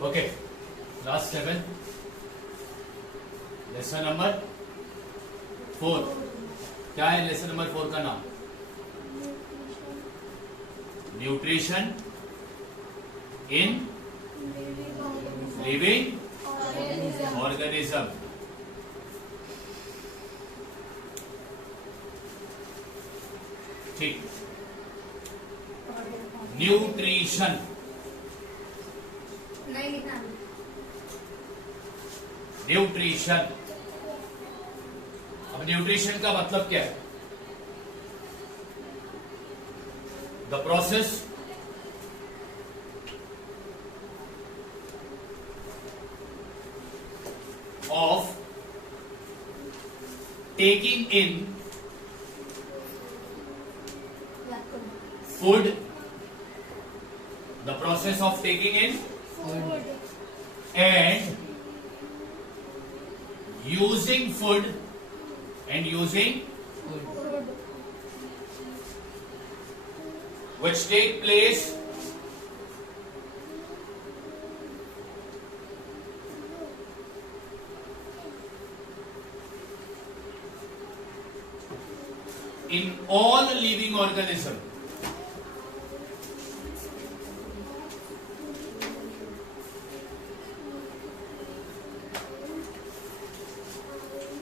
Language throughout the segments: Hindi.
Okay, class 7 lesson number 4। क्या है लेसन नंबर 4 का नाम? Nutrition in living organism. ठीक, न्यूट्रिशन नहीं लिखना। न्यूट्रिशन। अब न्यूट्रिशन का मतलब क्या है? The process of taking in food, the process of taking in and using food which take place in all living organisms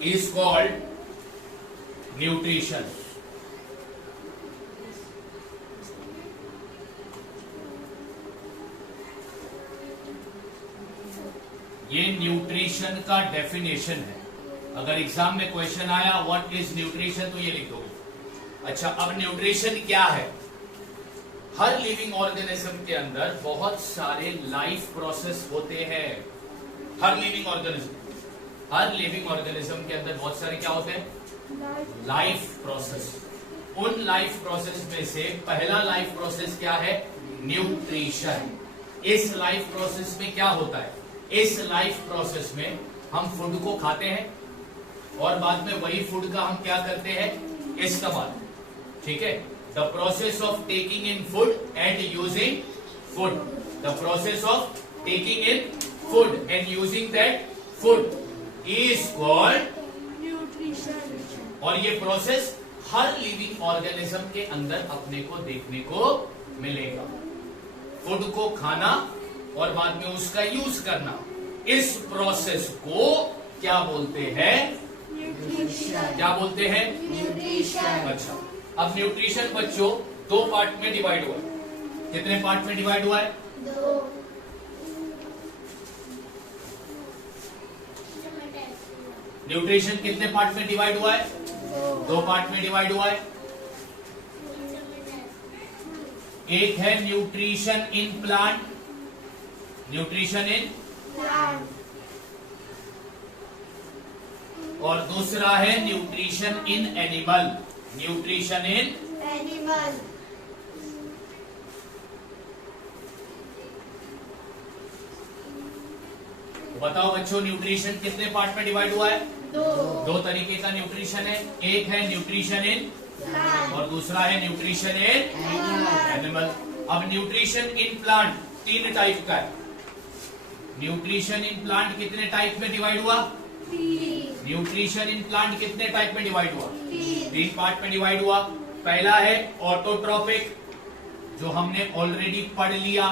is called nutrition. ये न्यूट्रिशन का डेफिनेशन है। अगर एग्जाम में क्वेश्चन आया व्हाट इज न्यूट्रिशन तो ये लिख दोगे। अच्छा, अब न्यूट्रिशन क्या है? हर लिविंग ऑर्गेनिज्म के अंदर बहुत सारे लाइफ प्रोसेस होते हैं। हर लिविंग ऑर्गेनिज्म के अंदर बहुत सारे क्या होते हैं? Life process. उन लाइफ प्रोसेस में से पहला लाइफ प्रोसेस क्या है? न्यूट्रिशन। इस लाइफ प्रोसेस में क्या होता है? इस लाइफ प्रोसेस में हम फूड को खाते हैं और बाद में वही फूड का हम क्या करते हैं? इस्तेमाल। ठीक है, the process of taking in food and using food. The process of taking in food and using that food is called nutrition. और ये प्रोसेस हर लिविंग ऑर्गेनिज्म के अंदर अपने को देखने को मिलेगा। फूड को खाना और बाद में उसका यूज करना, इस प्रोसेस को क्या बोलते हैं? न्यूट्रिशन। क्या बोलते हैं? न्यूट्रिशन। अच्छा, अब न्यूट्रिशन बच्चों दो पार्ट में डिवाइड हुआ। कितने पार्ट में डिवाइड हुआ है? दो। न्यूट्रिशन कितने पार्ट में डिवाइड हुआ है? दो पार्ट में डिवाइड हुआ है। एक है nutrition in plant, nutrition in plant, और दूसरा है nutrition in animal, nutrition in animal. बताओ बच्चों, न्यूट्रिशन कितने पार्ट में डिवाइड हुआ है? दो तरीके का न्यूट्रिशन है। एक है न्यूट्रिशन इन प्लांट और दूसरा है न्यूट्रिशन इन एनिमल। अब न्यूट्रिशन इन प्लांट 3 टाइप का है। न्यूट्रिशन इन प्लांट कितने टाइप में डिवाइड हुआ? न्यूट्रिशन इन प्लांट कितने टाइप में डिवाइड हुआ? 3 पार्ट में डिवाइड हुआ। पहला है ऑटोट्रोपिक, जो हमने ऑलरेडी पढ़ लिया।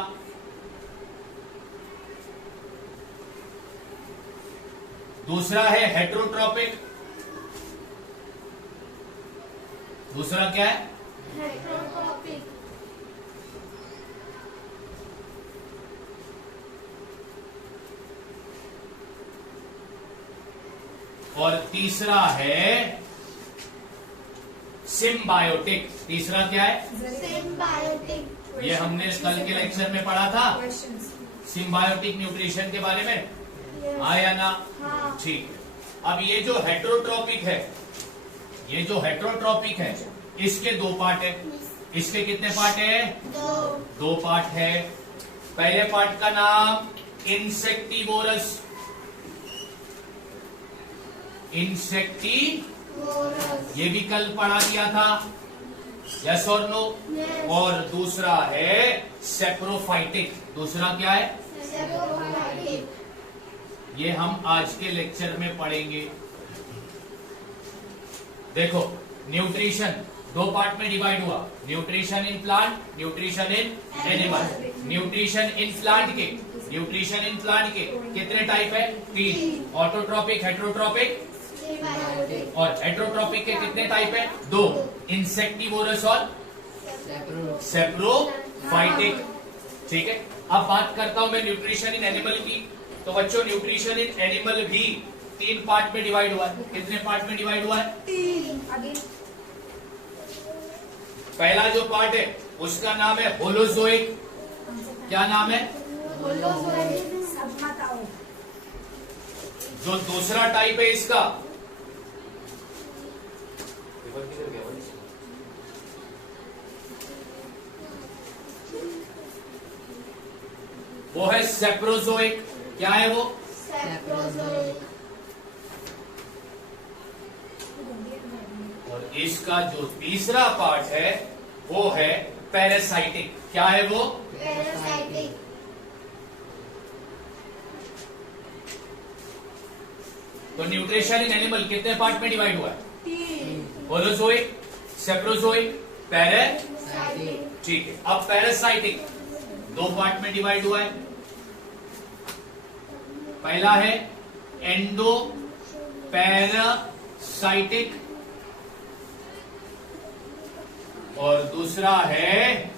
दूसरा है हेट्रोट्रोपिक। दूसरा क्या है? हेट्रोट्रोपिक। और तीसरा है सिम्बायोटिक। तीसरा क्या है? सिम्बायोटिक। ये हमने कल के लेक्चर में पढ़ा था सिम्बायोटिक न्यूट्रिशन के बारे में, आया ना? हाँ। ठीक है। अब ये जो हेट्रोट्रोपिक है, ये जो हेट्रोट्रोपिक है, इसके 2 पार्ट है। इसके कितने पार्ट है? 2 पार्ट है। पहले पार्ट का नाम इंसेक्टिवोरस। ये भी कल पढ़ा दिया था, यस और नो? और दूसरा है सेप्रोफाइटिक। दूसरा क्या है? Symbiotic. ये हम आज के लेक्चर में पढ़ेंगे। देखो, न्यूट्रिशन दो पार्ट में डिवाइड हुआ, nutrition in plant, nutrition in animal. Nutrition in plant के कितने टाइप है? 3। Autotrophic, heterotrophic Symbiotic. और हेट्रोट्रॉपिक के कितने टाइप है? 2। इंसेक्टिवोरस और सेप्रोफाइटिक। ठीक है, अब बात करता हूं मैं न्यूट्रिशन इन एनिमल की। तो बच्चों, न्यूट्रिशन इन एनिमल भी 3 पार्ट में डिवाइड हुआ है। कितने पार्ट में डिवाइड हुआ है? 3. पहला जो पार्ट है उसका नाम है होलोजोइक। क्या नाम है? जो दूसरा टाइप है इसका, वो है सेप्रोजोइक। क्या है वो? Saprozoic. और इसका जो तीसरा पार्ट है वो है पैरासाइटिक। क्या है वो? Parasitic. तो न्यूट्रिशन इन एनिमल कितने पार्ट में डिवाइड हुआ है? 3. Holozoic, saprozoic, parasitic. Parasitic. ठीक है, अब पैरासाइटिक 2 पार्ट में डिवाइड हुआ है। पहला है एंडो पैरासाइटिक और दूसरा है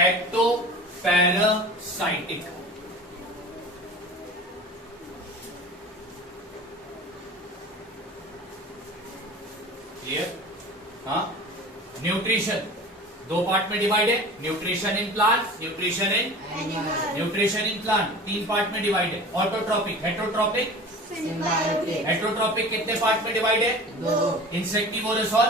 एक्टो पैरासाइटिक। क्लियर? हाँ, न्यूट्रिशन 2 पार्ट में डिवाइड है, nutrition in plant, nutrition in Animal. Nutrition in plant 3 part में डिवाइड है। Autotrophic, heterotrophic. Symbiotic. हेट्रोट्रॉपिक कितने पार्ट में डिवाइड है? 2. इंसेक्टिवोरस और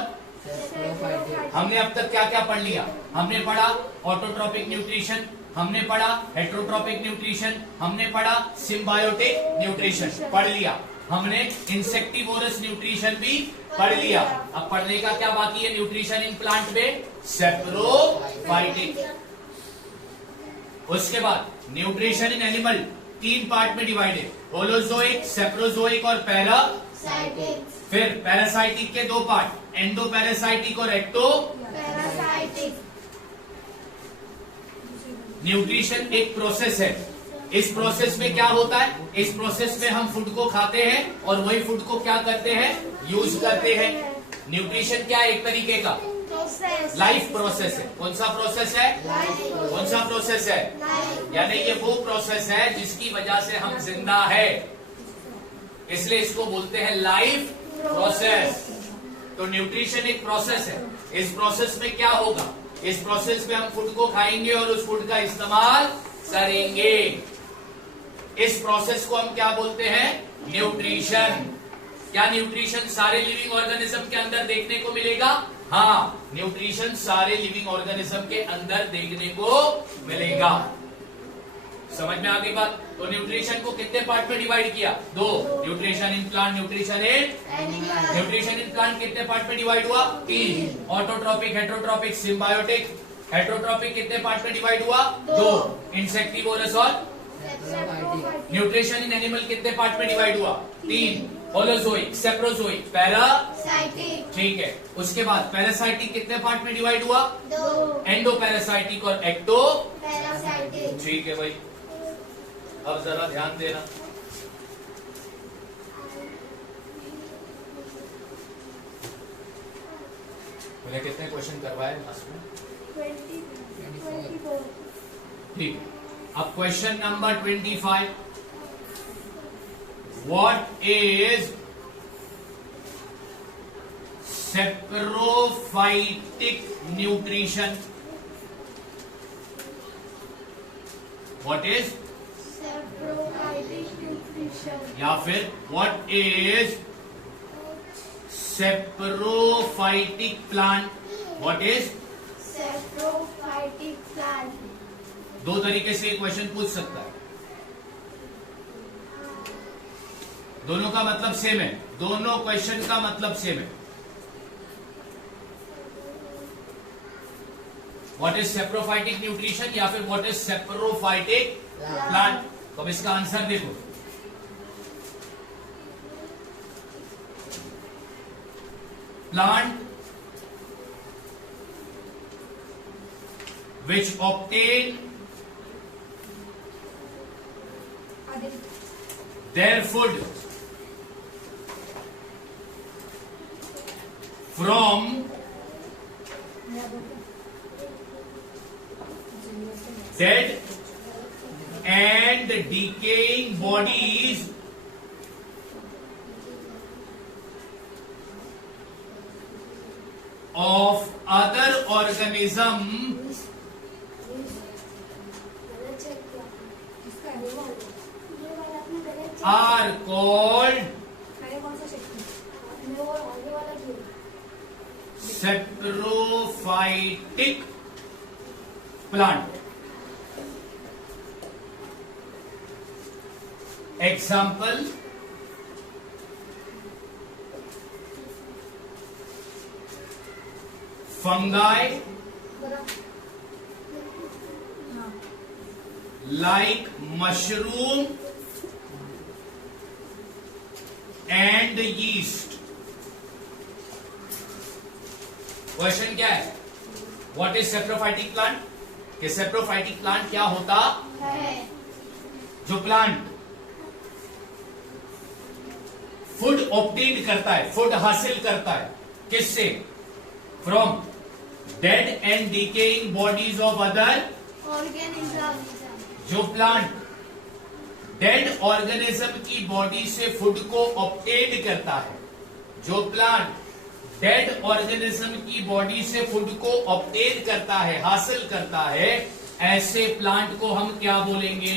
हमने अब तक क्या क्या पढ़ लिया? हमने पढ़ा ऑटोट्रॉपिक न्यूट्रिशन, हमने पढ़ा हेट्रोट्रॉपिक न्यूट्रिशन, हमने पढ़ा सिम्बायोटिक न्यूट्रिशन पढ़ लिया, हमने इंसेक्टिवोरस न्यूट्रिशन भी पढ़ लिया। अब पढ़ने का क्या बाकी है न्यूट्रिशन इन प्लांट में? सेप्रोफाइटिक। उसके बाद न्यूट्रिशन इन एनिमल 3 पार्ट में डिवाइड है, होलोजोइक, सेप्रोजोइक और Parasitic. फिर पैरासाइटिक के 2 पार्ट, एंडो पैरासाइटिक और एक्टो। Parasitic. न्यूट्रिशन एक प्रोसेस है। इस प्रोसेस में क्या होता है? इस प्रोसेस में हम फूड को खाते हैं और वही फूड को क्या करते हैं? यूज करते हैं। न्यूट्रिशन क्या है? एक तरीके का Process. लाइफ प्रोसेस है। कौन सा प्रोसेस है? Life. कौन सा प्रोसेस है? Life. यानी ये वो प्रोसेस है जिसकी वजह से हम जिंदा है, इसलिए इसको बोलते हैं लाइफ प्रोसेस। तो न्यूट्रिशन एक प्रोसेस है। इस प्रोसेस में क्या होगा? इस प्रोसेस में हम फूड को खाएंगे और उस फूड का इस्तेमाल करेंगे। इस प्रोसेस को हम क्या बोलते हैं? न्यूट्रिशन। क्या न्यूट्रिशन सारे लिविंग ऑर्गेनिज्म के अंदर देखने को मिलेगा? हाँ, न्यूट्रिशन सारे लिविंग ऑर्गेनिज्म के अंदर देखने को मिलेगा। समझ में आ गई बात? तो न्यूट्रिशन को कितने पार्ट में डिवाइड किया? 2। Nutrition in plant, nutrition in Animal. Nutrition in plant कितने पार्ट में डिवाइड हुआ? 3। Autotrophic, heterotrophic, symbiotic. हेट्रोट्रॉपिक कितने पार्ट में डिवाइड हुआ? 2। इंसेक्टिवोरस और Saprozoic. न्यूट्रिशन इन एनिमल कितने पार्ट में डिवाइड हुआ? 3। Holozoic, saprozoic, Parasitic. ठीक है। उसके बाद पैरासाइटिक कितने पार्ट में डिवाइड हुआ? 2. एंडो पैरासाइटिक और एक्टो। Parasitic. ठीक है भाई, अब जरा ध्यान देना। मैंने कितने क्वेश्चन करवाए लास्ट में? 24. ठीक है। अब question number 25, what is saprophytic nutrition? What is, Saprophytic nutrition. या फिर what is saprophytic plant? What is? Saprophytic plant. 2 तरीके से क्वेश्चन पूछ सकता है, दोनों का मतलब सेम है, दोनों क्वेश्चन का मतलब सेम है। व्हाट इज सेप्रोफाइटिक न्यूट्रिशन या फिर व्हाट इज सेप्रोफाइटिक प्लांट? तो अब इसका आंसर देखो, plant which obtain their food from dead and decaying bodies of other organisms are called saprophytic plant. Example, fungi like mushroom and yeast. Question क्या है? What is saprophytic plant? कि सेप्रोफाइटिक प्लांट क्या होता है? जो प्लांट फूड ऑब्टेन करता है, फूड हासिल करता है, किससे? From dead and decaying bodies of other organism. जो प्लांट डेड ऑर्गेनिज्म की बॉडी से फूड को ऑब्टेन करता है, जो प्लांट डेड ऑर्गेनिज्म की बॉडी से फूड को ऑब्टेन करता है, हासिल करता है, ऐसे प्लांट को हम क्या बोलेंगे?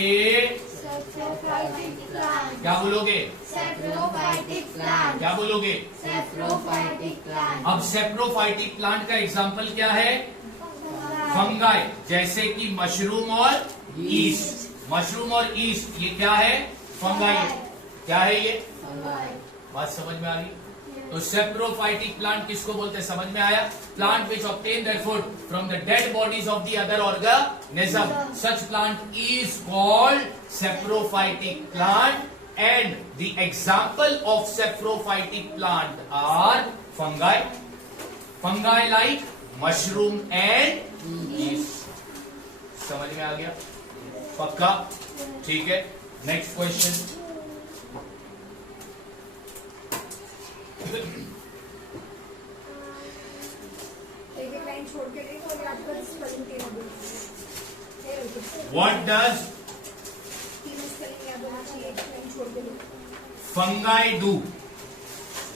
Saprophytic plant. क्या बोलोगे? Saprophytic plant. क्या बोलोगे? Saprophytic plant. अब सेप्रोफाइटिक प्लांट का एग्जाम्पल क्या है? फंगाई, जैसे कि मशरूम और ईस्ट। मशरूम और ईस्ट ये क्या है? फंगाई। क्या है ये? बात समझ में आ गई? तो सेप्रोफाइटिक प्लांट किसको बोलते हैं? समझ में आया? Plant which obtain their food from the dead bodies of the other organism, such plant is called saprophytic plant and the example of saprophytic plant are fungi, fungi like mushroom and yeast. समझ में आ गया? पक्का? ठीक है, नेक्स्ट क्वेश्चन। एक लाइन छोड़ के देखो और आजकल स्पेलिंग तीनों भी What does तीनों स्पेलिंग याद होना चाहिए, एक लाइन छोड़ के देखो। fungi do?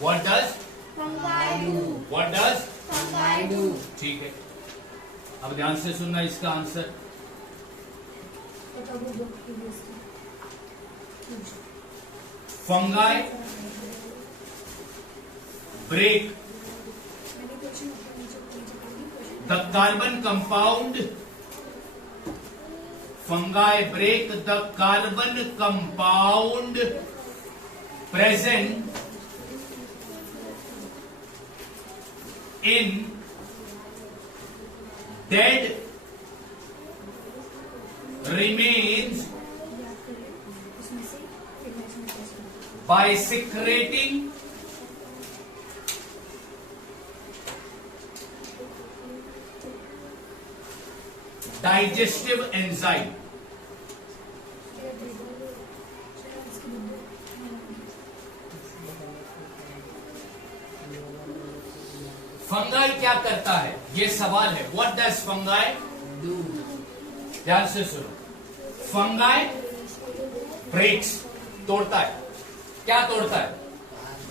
What does? Fungi do. What does? Fungi do. ठीक है, अब ध्यान से सुनना इसका answer. Fungi break the carbon compound. Fungi break the carbon compound present in dead remains by secreting digestive enzyme. Fungi क्या करता है? ये सवाल है। What does fungi do? ध्यान से सुनो। फंगाई ब्रेक्स, तोड़ता है। क्या तोड़ता है?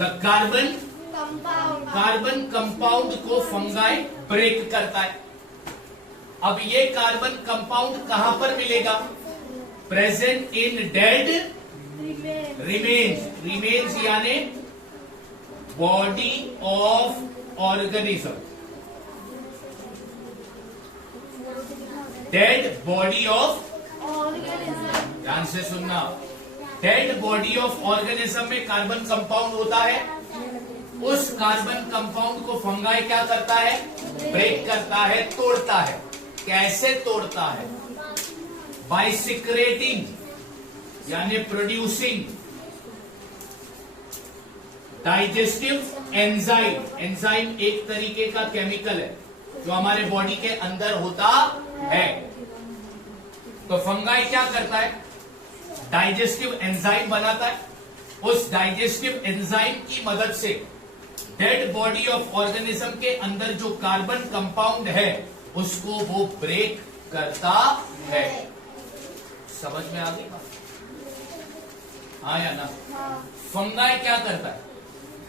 The carbon compound. Carbon compound को फंगाई ब्रेक करता है। अब ये कार्बन कंपाउंड कहां पर मिलेगा? Present in dead remains. Remains यानी body of organism, dead body of organism. ध्यान से सुनना। डेड बॉडी ऑफ ऑर्गेनिज्म में कार्बन कंपाउंड होता है। उस कार्बन कंपाउंड को फंगाई क्या करता है? ब्रेक करता है, तोड़ता है। कैसे तोड़ता है? बाय सिक्रेटिंग, यानी प्रोड्यूसिंग डाइजेस्टिव एंजाइम। एंजाइम एक तरीके का केमिकल है जो हमारे बॉडी के अंदर होता है। तो फंगाई क्या करता है? डाइजेस्टिव एंजाइम बनाता है। उस डाइजेस्टिव एंजाइम की मदद से डेड बॉडी ऑफ ऑर्गेनिज्म के अंदर जो कार्बन कंपाउंड है उसको वो ब्रेक करता है। समझ में आ गई? हाँ या ना? फंगाई क्या करता है?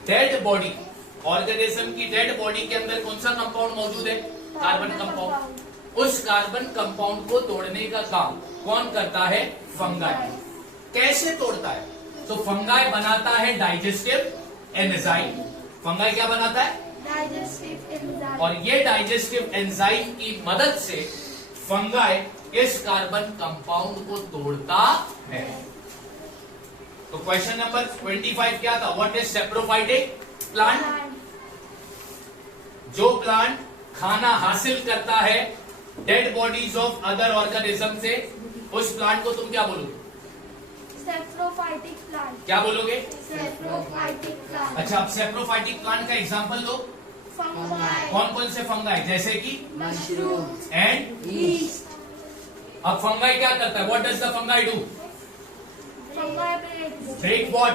डेड बॉडी, ऑर्गेनिज्म की डेड बॉडी के अंदर कौन सा कंपाउंड मौजूद है? Carbon compound. उस कार्बन कंपाउंड को तोड़ने का काम कौन करता है? फंगाई। कैसे तोड़ता है? तो फंगाई बनाता है डाइजेस्टिव एंजाइम। फंगाई क्या बनाता है? Digestive enzyme. और ये डाइजेस्टिव एंजाइम की मदद से फंगाई इस कार्बन कंपाउंड को तोड़ता है। तो क्वेश्चन नंबर 25 क्या था? What is saprophytic plant? जो प्लांट खाना हासिल करता है dead bodies of other organism से, उस प्लांट को तुम क्या बोलोगे? Saprophytic plant. क्या बोलोगे? Saprophytic plant. अच्छा, अब सेप्रोफाइटिक प्लांट का एग्जांपल दो। फंगाई, कौन कौन से फंगाई? जैसे कि मशरूम, एंड यीस्ट। अब फंगाई क्या करता है? What does the fungi do? Fungi breaks break what?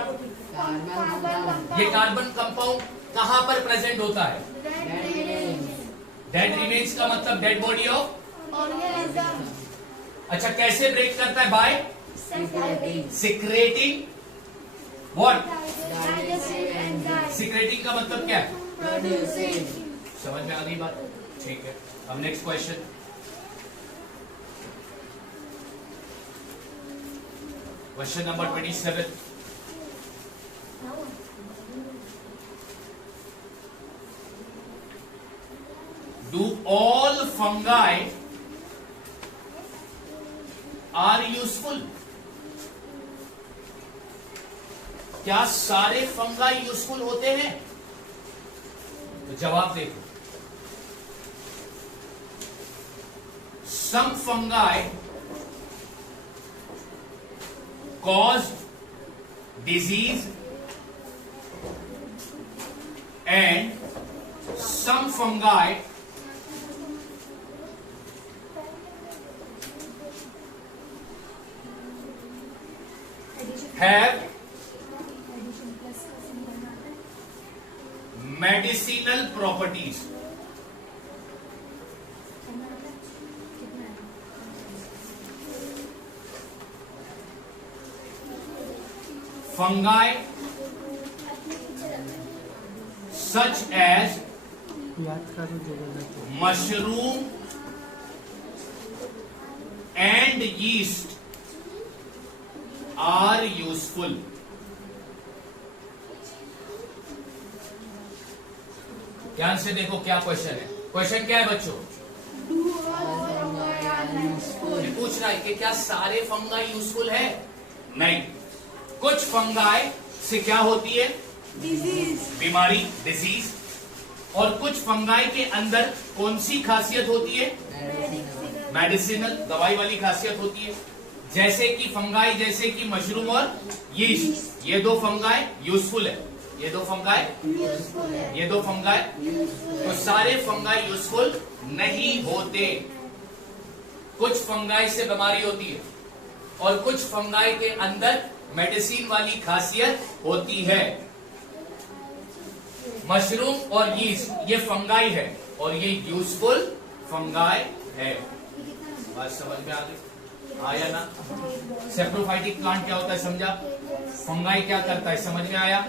Carbon ये कार्बन कंपाउंड कहां पर प्रेजेंट होता है? डेड रिमेन्स का मतलब डेड बॉडी ऑफ ऑर्गेनिज्म। अच्छा, कैसे ब्रेक करता है? By secreting what? Digestive enzyme. Secreting का मतलब क्या है? प्रोड्यूसिंग। समझ में आ गई बात? ठीक है। अब next question, question number 27। Do all fungi are useful? क्या सारे फंगाई यूजफुल होते हैं? तो जवाब देखो। Some fungi cause disease and some fungi have medicinal properties. Fungi such as mushroom and yeast are useful. ध्यान से देखो क्या क्वेश्चन है। क्वेश्चन क्या है बच्चों? ये पूछ रहा है कि क्या सारे फंगाई यूजफुल है? नहीं। कुछ फंगाई से क्या होती है? डिजीज। बीमारी, डिजीज। और कुछ फंगाई के अंदर कौन सी खासियत होती है? मेडिसिनल, दवाई वाली खासियत होती है। जैसे कि फंगाई, जैसे कि मशरूम और यीस्ट, ये दो फंगाई यूजफुल है। ये दो फंगाई, ये दो फंगाई। तो सारे फंगाई यूजफुल नहीं होते। कुछ फंगाई से बीमारी होती है और कुछ फंगाई के अंदर मेडिसिन वाली खासियत होती है। मशरूम और यीस्ट ये फंगाई है और ये यूजफुल फंगाई है। बात समझ में आ गई? आया ना? सेप्रोफाइटिक प्लांट क्या होता है समझा? फंगाई क्या करता है समझ में आया?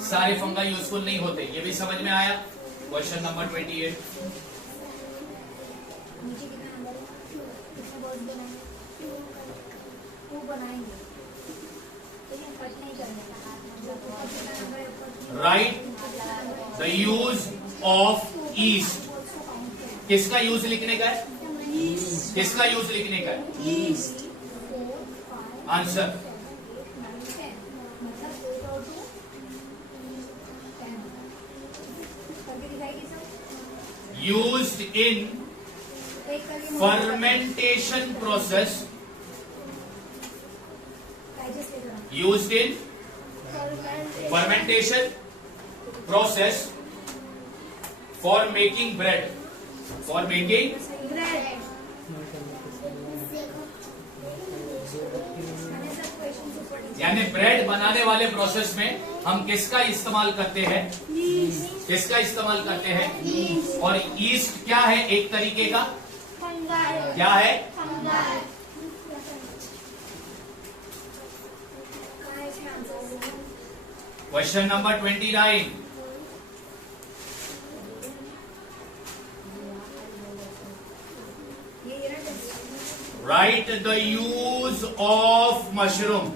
सारे फंगाई यूजफुल नहीं होते, ये भी समझ में आया। Question number 28। Right the use of east. किसका यूज लिखने का है? किसका यूज लिखने का है? East. Answer used in fermentation process used in fermentation process for making bread, for making Bread. यानी ब्रेड बनाने वाले प्रोसेस में हम किसका इस्तेमाल करते हैं? Yeast. किसका इस्तेमाल करते हैं? Yeast. और ईस्ट क्या है एक तरीके का? Fungi. क्या है? Fungi. Question number 29. Write the use of mushroom.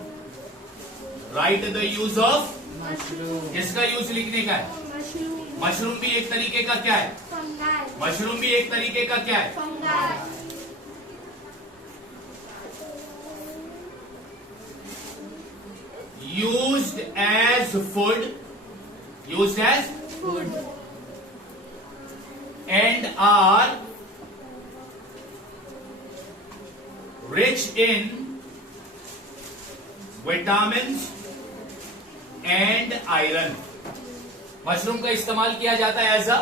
Write the use of Mushroom. किसका यूज लिखने का है? Mushroom. मशरूम भी एक तरीके का क्या है? Fungi. मशरूम भी एक तरीके का क्या है? Fungi. Used as food. Used as Food. and are rich in vitamins and iron. Mushroom का इस्तेमाल किया जाता है एज अ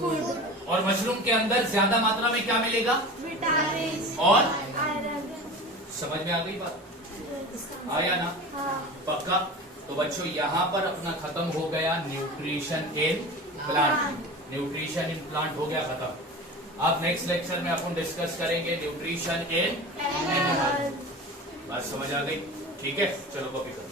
Food. और मशरूम के अंदर ज्यादा मात्रा में क्या मिलेगा? Vitamins. और Iron. समझ में आ गई बात? आया ना? हाँ. पक्का? तो बच्चों यहाँ पर अपना खत्म हो गया nutrition in plant. Nutrition in plant हो गया खत्म. अब नेक्स्ट लेक्चर में अपन डिस्कस करेंगे न्यूट्रिशन इन Animal. बात समझ आ गई? ठीक है, चलो कॉपी करो.